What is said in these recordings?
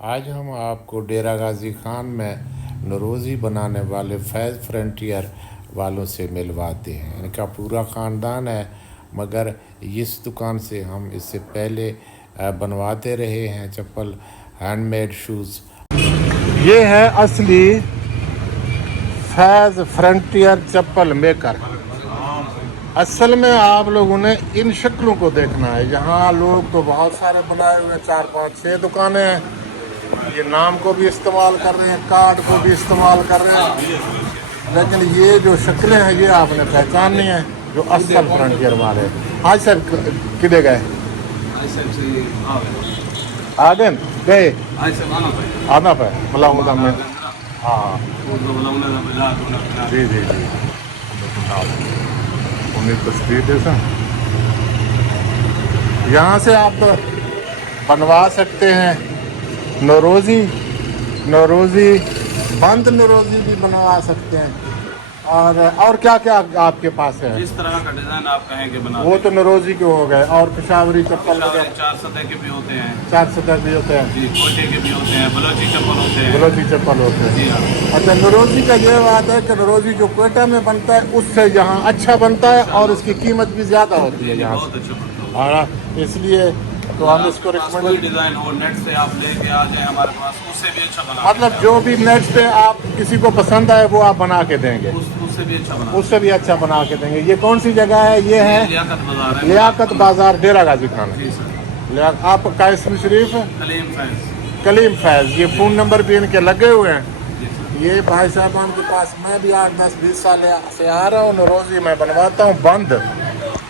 آج ہم آپ کو ڈیرہ غازی خان میں نوروزی بنانے والے فیض فرنٹیئر والوں سے ملواتے ہیں۔ ان کا پورا خاندان ہے، مگر اس دکان سے ہم اس سے پہلے بنواتے رہے ہیں چپل، ہینڈ میڈ شوز۔ یہ ہے اصلی فیض فرنٹیئر چپل میکر۔ اصل میں آپ لوگوں نے ان شکلوں کو دیکھنا ہے۔ یہاں لوگ تو بہت سارے بنائے ہوئے ہیں، 4 5 6 دکانیں ہیں۔ یہ نام کو بھی استعمال کر رہے ہیں، کارڈ کو بھی استعمال کر رہے ہیں، لیکن یہ جو شکلیں ہیں یہ آپ نے پہچاننی ہیں، جو اصل فرنٹیئر والے۔ آج سر کدے گئے؟ آگے گئے آنا پہ ملا میں۔ ہاں جی جی جی، انہیں تصویر دے سا۔ یہاں سے آپ بنوا سکتے ہیں نوروزی بند نوروزی بھی بنوا سکتے ہیں، اور کیا کیا آپ کے پاس ہے؟ جس طرح کا ڈیزائن آپ کہیں کہ بنا وہ تو نوروزی کے ہو گئے، اور پشاوری چپل 4 سطح کے بھی ہوتے ہیں، 4 سطح بھی ہوتے ہیں، جی کوئٹے کے بھی ہوتے ہیں، بلوچی چپل ہوتے ہیں، بلوچی چپل ہوتے ہیں۔ جی ہاں۔ اچھا، نوروزی کا یہ بات ہے کہ نوروزی جو کوئٹہ میں بنتا ہے اس سے یہاں اچھا بنتا ہے، اور اس کی قیمت بھی زیادہ ہوتی ہے یہاں بہت سے، اچھا بنتا ہے۔ اور اس لیے تو ہم اس کو کوئی ریکمنڈ، ڈیزائن ہو نیٹ سے آپ لے کے آ جائیں ہمارے پاس، اس سے بھی اچھا بنا مطلب جو بھی نیٹ پہ آپ کسی کو پسند آئے وہ آپ بنا کے دیں گے، اس سے بھی اچھا بنا، اس سے بھی اچھا بنا کے دیں گے۔ یہ کون سی جگہ ہے؟ یہ ہے لیاقت بازار ہے، لیاقت بازار، ڈیرہ غازی خان۔ جی سر۔ آپ کا اسم شریف ہے؟ کلیم فیض۔ کلیم فیض۔ یہ فون نمبر بھی ان کے لگے ہوئے ہیں۔ جی سر۔ یہ بھائی صاحبان کے پاس میں بھی 8 10 20 سال سے آ رہا ہوں، نوروزی میں بنواتا ہوں بند۔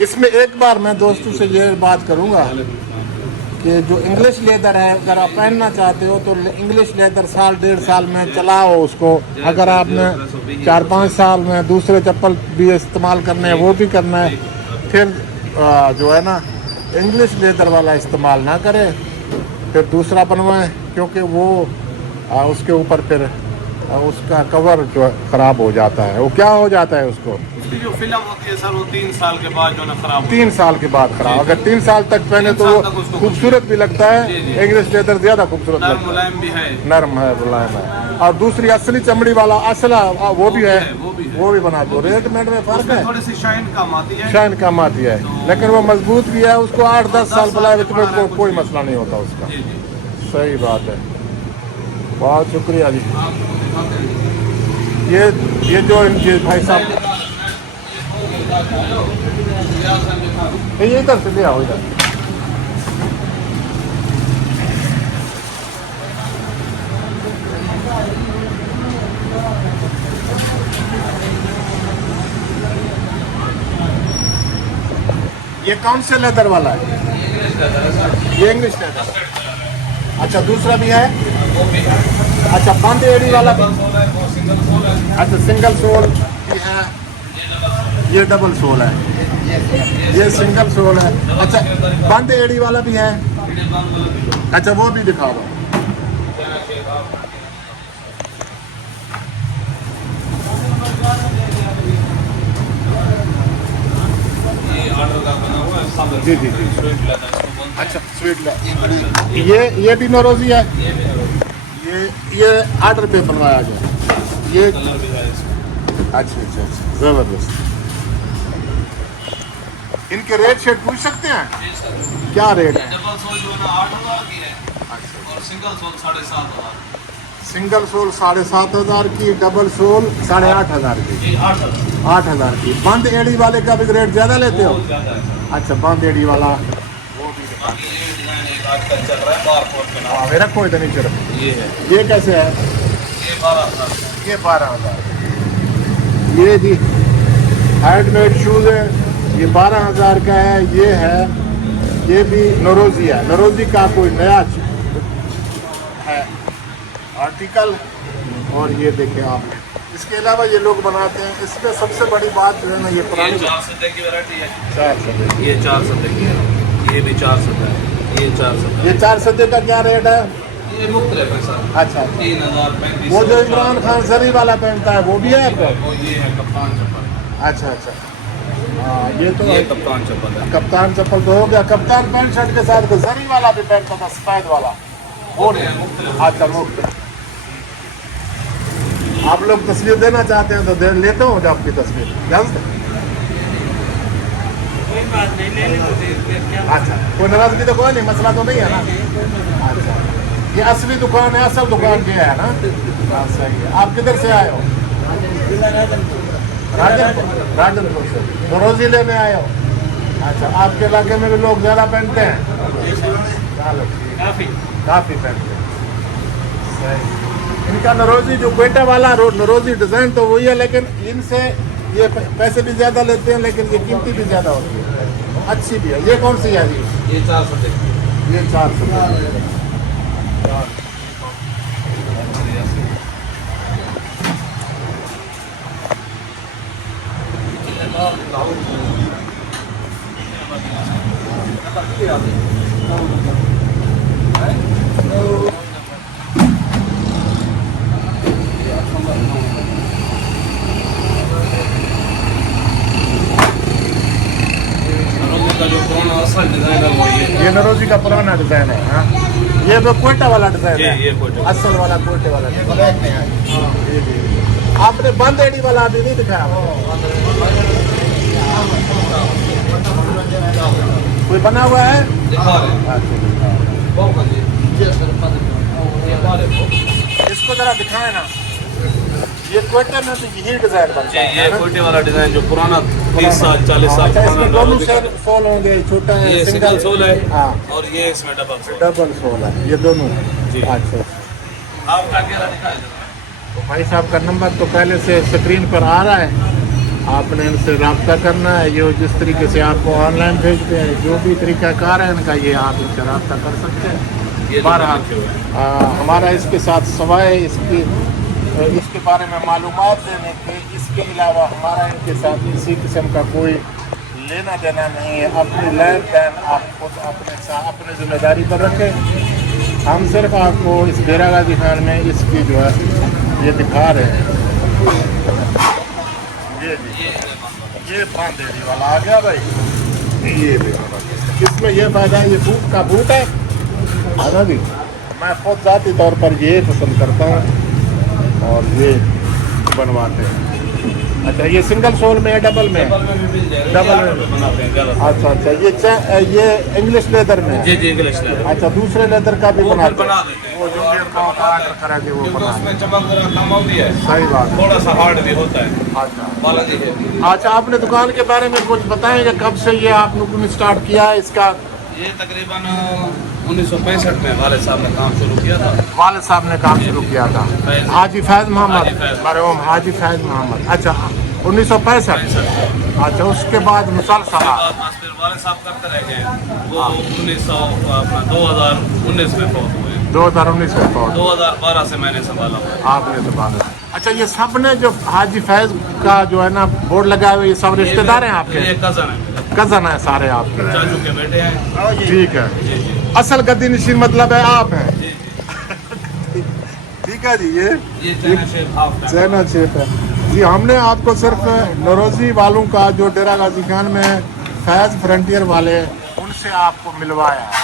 اس میں ایک بار میں دوستوں سے یہ بات کروں گا کہ جو انگلش لیدر ہے، اگر آپ پہننا چاہتے ہو تو انگلش لیدر 1 1.5 سال میں چلاؤ اس کو۔ اگر آپ نے 4 5 سال میں دوسرے چپل بھی استعمال کرنے ہیں وہ بھی کرنا ہے، پھر جو ہے نا انگلش لیدر والا استعمال نہ کرے، پھر دوسرا بنوائیں، کیونکہ وہ اس کے اوپر پھر اس کا کور جو خراب ہو جاتا ہے۔ وہ کیا ہو جاتا ہے اس کو؟ اس کی جو فلم ہوتی ہے سر وہ 3 سال کے بعد جو نا خراب ہوتی 3 سال کے بعد خراب۔ اگر 3 سال تک پہنے تو وہ خوبصورت بھی لگتا ہے، انگلش لیدر زیادہ خوبصورت ہے، لگتا ہے، ملائم بھی ہے، نرم ہے، ملائم ہے۔ اور دوسری اصلی چمڑی والا اصلا وہ بھی ہے، وہ بھی بنا دو۔ ریٹ میٹ میں فرق ہے، تھوڑی سی شائن کم آتی ہے، شائن کم آتی ہے، لیکن وہ مضبوط بھی ہے۔ اس کو 8 10 سال بلائے تو کوئی مسئلہ نہیں ہوتا اس کا۔ جی جی۔ صحیح بات ہے، بہت شکریہ جی۔ یہ جو ان کے بھائی صاحب یہ ادھر سے لے آؤ، ادھر یہ کون سے لیدر والا ہے؟ یہ انگلش لیدر۔ اچھا، دوسرا بھی ہے؟ اچھا، بند ایڑی والا بھی؟ اچھا، سنگل سول بھی ہے، یہ ڈبل سول ہے، یہ سنگل سول ہے۔ اچھا، بند ایڑی والا بھی ہے؟ اچھا، وہ بھی دکھا دو۔ جی جی جی۔ اچھا، سویٹ یہ بھی نوروزی ہے؟ یہ آرڈر پہ بنوایا گیا یہ؟ اچھا اچھا اچھا، زبردست۔ ان کے ریٹ شیٹ پوچھ سکتے ہیں؟ کیا ریٹ ہے؟ ڈبل سول جو ہے نا 8,000 کی ہے، اور سنگل سول 7,500 سنگل سول 7,500 کی، ڈبل سول 8,500 کی، کی، 8,000 8,000 کی۔ بند ایڑی والے کا بھی ریٹ زیادہ لیتے ہو؟ اچھا، بند ایڑی والا وہ بھی دکھا دو۔ یہ ڈیزائن ایک آج کل چل رہا ہے بار کوٹ کے نام، میرا کوئی تو نہیں چل۔ یہ ہے، یہ کیسے ہے؟ یہ 12,000 یہ 12,000۔ یہ جی ہینڈ میڈ شوز ہے، یہ 12,000 کا ہے۔ یہ ہے، یہ بھی نوروزی ہے، نوروزی کا کوئی نیا ہے آرٹیکل۔ اور یہ دیکھیں آپ، اس کے علاوہ یہ لوگ بناتے ہیں، اس میں سب سے بڑی بات جو ہے نا، یہ پرانی 4 سطح کی ویرائٹی ہے، 4 سطح۔ یہ 4 سطح کی ہے، یہ بھی 4 سطح ہے، یہ 4 سطح، یہ 4 سطح کا کیا ریٹ ہے؟ یہ مختلف ہے سر۔ اچھا، 3,000 3500۔ وہ جو عمران خان زری والا پہنتا ہے وہ بھی ہے آپ کو؟ وہ یہ ہے کپتان چپل، اچھا اچھا، ہاں، یہ تو یہ کپتان چپل ہے، کپتان چپل تو ہو گیا۔ کپتان پینٹ شرٹ کے ساتھ زری والا بھی پہنتا تھا، سفید والا، फुल अच्छा मुफ्त। आप लोग तस्वीर देना चाहते हैं तो दे लेते हो जो आपकी तस्वीर जानते हैं? कोई बात नहीं, ले लो क्या। अच्छा कोई नाराजगी तो कोई नहीं, मसला तो नहीं है ना? अच्छा ये असली दुकान है, असल दुकान ये है ना? हाँ सही है। आप किधर से आए हो? राजनपुर से। तो रोजी लेने आए हो? अच्छा आपके इलाके में भी लोग ज़्यादा पहनते हैं? चलो काफ़ी पहनते हैं। सही। इनका नरोजी जो क्वेटा वाला नरोजी डिज़ाइन तो वही है, लेकिन इनसे ये पैसे भी ज़्यादा लेते हैं, लेकिन ये कीमती भी ज़्यादा होती है, अच्छी भी है। ये कौन सी है जी? ये 400 ये 400। का जो पुराना असल डिजाइन है वो ये नरोजी का पुराना डिजाइन है। हाँ ये तो कोटा वाला डिजाइन है, ये कोटे असल वाला कोटे वाला डिजाइन। जी जी। आपने बंद एड़ी वाला अभी नहीं दिखाया? कोई बना हुआ है? दिखा रहे हैं। अच्छा, इसको जरा दिखाए ना। ये कोटे में तो यही डिजाइन बनता जी है ये ना? कोटे वाला डिजाइन जो पुराना 30 साल 40 साल अच्छा, इसमें दोनों पुराना से सोल होंगे, छोटा है ये सिंगल सोल है हाँ और ये इसमें डबल सोल। डबल सोल है, ये दोनों जी। अच्छा। आपका क्या दिखाए जरा। तो भाई साहब का नंबर तो पहले से स्क्रीन पर आ रहा है, आपने इनसे रब्ता करना है। ये जिस तरीके से आपको ऑनलाइन भेजते हैं, जो भी तरीक़ाकार है इनका, ये आप इनसे रब्ता कर सकते हैं। ये बहरहाल हमारा इसके साथ सवाए इसके बारे में मालूमात देने के, इसके अलावा हमारा इनके साथ किसी किस्म का कोई लेना देना नहीं है। अपनी लेन देन आप खुद अपने जिम्मेदारी पर रखें। हम सिर्फ आपको इस डेरा गाजी खान में इसकी जो है ये दिखा रहे हैं। ये बांधेरी वाला आ गया भाई। ये देखो इसमें ये फायदा है, ये बूट का बूट है ना जी। मैं खुद ज़ाती तौर पर ये पसंद करता हूँ और ये बनवाते हैं। अच्छा ये सिंगल सोल में है, डबल में? डबल में भी मिल जाएगा। डबल में बनाते हैं ज़्यादा। अच्छा अच्छा ये इंग्लिश लेदर में है? जी जी इंग्लिश लेदर। अच्छा दूसरे लेदर का भी वो बनाते बना हैं? देते हैं। वो जो भी इनका ऑर्डर करेंगे वो क्योंकि बना उसमें चमक जरा कम होती है, सही बात है। थोड़ा सा हार्ड भी होता है। अच्छा बालाजी है। अच्छा आपने दुकान के बारे में कुछ बताएंगे, कब से ये आप लोगों ने स्टार्ट किया है इसका? ये तकरीबन 1965 में वाले साहब ने काम शुरू किया था। वालिद साहब ने काम शुरू किया था, हाजी फैज़ मोहम्मद, हाजी फैज़। मरहूम हाजी फैज़ मोहम्मद। अच्छा 1965। अच्छा उसके बाद मुसलसल फिर वाले साहब करते रह गए। वो 2019 में फौत हुए। 2019 में पहुंच 2012 से मैंने संभाला हुआ है। आपने तो बात। अच्छा ये सब ने जो हाजी फैज़ का जो है ना बोर्ड लगाए हुए, ये सब रिश्तेदार हैं आपके? ये कजन है, कजन है सारे आपके? चाचू के बेटे हैं। ठीक है। असल गद्दी नशीन मतलब है आप हैं? जी ठीक है जी। ये चाइना शेप हाफ है। चाइना शेप है जी। हमने आपको सिर्फ नरोजी वालों का जो डेरा गाजी खान में फैज़ फ्रंटियर वाले, उनसे आपको मिलवाया है।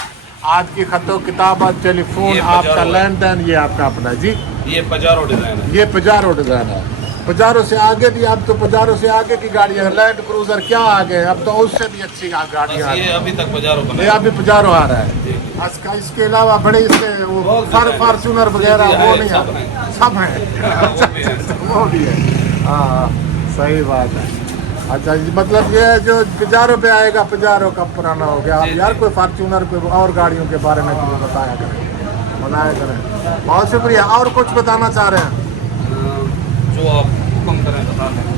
आज की खतो किताबत, टेलीफोन, ये आपका पजारो लेन देन, ये आपका अपना जी। ये पजारो डिजाइन है। ये पजारो डिजाइन है। पजारो से आगे भी, अब तो पजारो से आगे की गाड़ियाँ हैं, लैंड क्रूजर क्या आ गए, अब तो उससे भी अच्छी गाड़ियाँ आ बस गई। ये अभी तक पजारो बना ये अभी पजारो आ रहा है। इसके अलावा बड़े इसके वो फॉर्चूनर वगैरह वो नहीं सब आते, हैं। सब हैं। वो भी है। हाँ सही बात है। अच्छा मतलब ये जो पजारो पे आएगा, पजारो का पुराना हो गया। आप यार कोई फॉर्चूनर कोई और गाड़ियों के बारे में कुछ बताया करें, बनाया करें। बहुत शुक्रिया। और कुछ बताना चाह रहे हैं? जो आप हुक्म करें बता दें।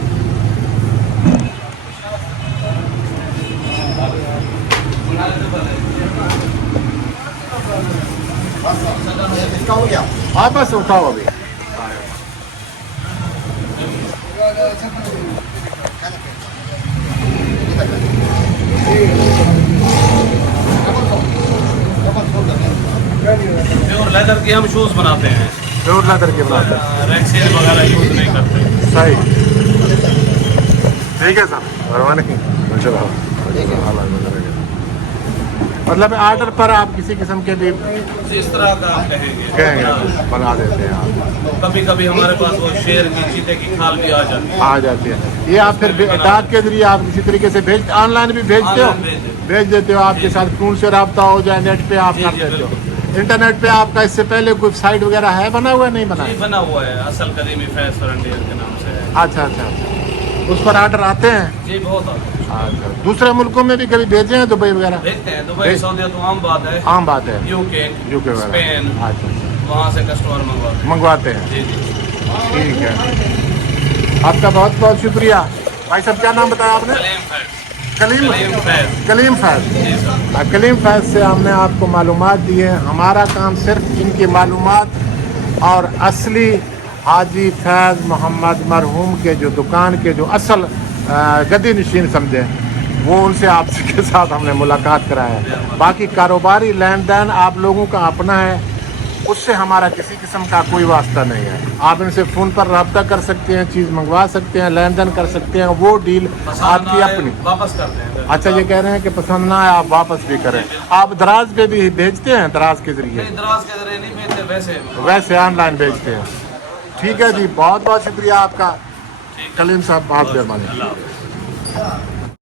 हाँ बस उठाओ अभी। प्योर लेदर के हम शूज बनाते हैं। प्योर लेदर के बनाते हैं, रैक्सीन वगैरह यूज नहीं करते। सही। ठीक है सर, मेहरबानी। मतलब आर्डर पर आप किसी किस्म के भी जिस तरह का आप कहेंगे कहेंगे बना देते हैं आप। कभी कभी हमारे पास वो शेर की चीते की खाल भी आ जाती है। आ जाती है। ये आप फिर डाक के जरिए आप किसी तरीके से भेज ऑनलाइन भी भेजते हो, ऑनलाइन भेज देते हो, आपके साथ फोन से रब्ता हो जाए नेट पे आप जी, कर जी, देते हो। इंटरनेट पे आपका इससे पहले कोई साइट वगैरह है बना हुआ है, नहीं बना ये है? बना हुआ है असल कदीमी फैज फ्रंटियर के नाम से है। अच्छा अच्छा अच्छा, उस पर आर्डर आते हैं? जी बहुत आता है। अच्छा, दूसरे मुल्कों में भी कभी भेजे हैं, दुबई वगैरह? भेजते हैं दुबई भेज- सऊदी तो आम बात है। आम बात है, यूके यूके वगैरह। स्पेन अच्छा अच्छा, वहाँ से कस्टमर मंगवाते हैं। मंगवाते हैं, जी जी ठीक है। आपका बहुत बहुत शुक्रिया। भाई साहब क्या नाम बताया आपने? कलीम कलीम फैज। कलीम फैज। जी सर। कलीम फैज से हमने आपको मालूमात दी है। हमारा काम सिर्फ इनकी मालूमात और असली हाजी फैज़ मोहम्मद मरहूम के जो दुकान के जो असल गद्दी नशीन समझे, वो उनसे आपके साथ हमने मुलाकात कराया है। बाकी कारोबारी लेन देन आप लोगों का अपना है, उससे हमारा किसी किस्म का कोई वास्ता नहीं है। आप इनसे फ़ोन पर रब्ता कर सकते हैं, चीज़ मंगवा सकते हैं, लेन देन कर सकते हैं, वो डील आपकी अपनी। वापस करते हैं। अच्छा, ये कह रहे हैं कि पसंद ना आए आप वापस भी करें। आप दराज पे भी भेजते हैं, दराज के जरिए? नहीं दराज के जरिए नहीं भेजते, वैसे वैसे ऑनलाइन भेजते हैं। ठीक है जी, बहुत बहुत शुक्रिया आपका कलीम साहब, बहुत मेहरबानी। अल्लाह हाफ़िज़।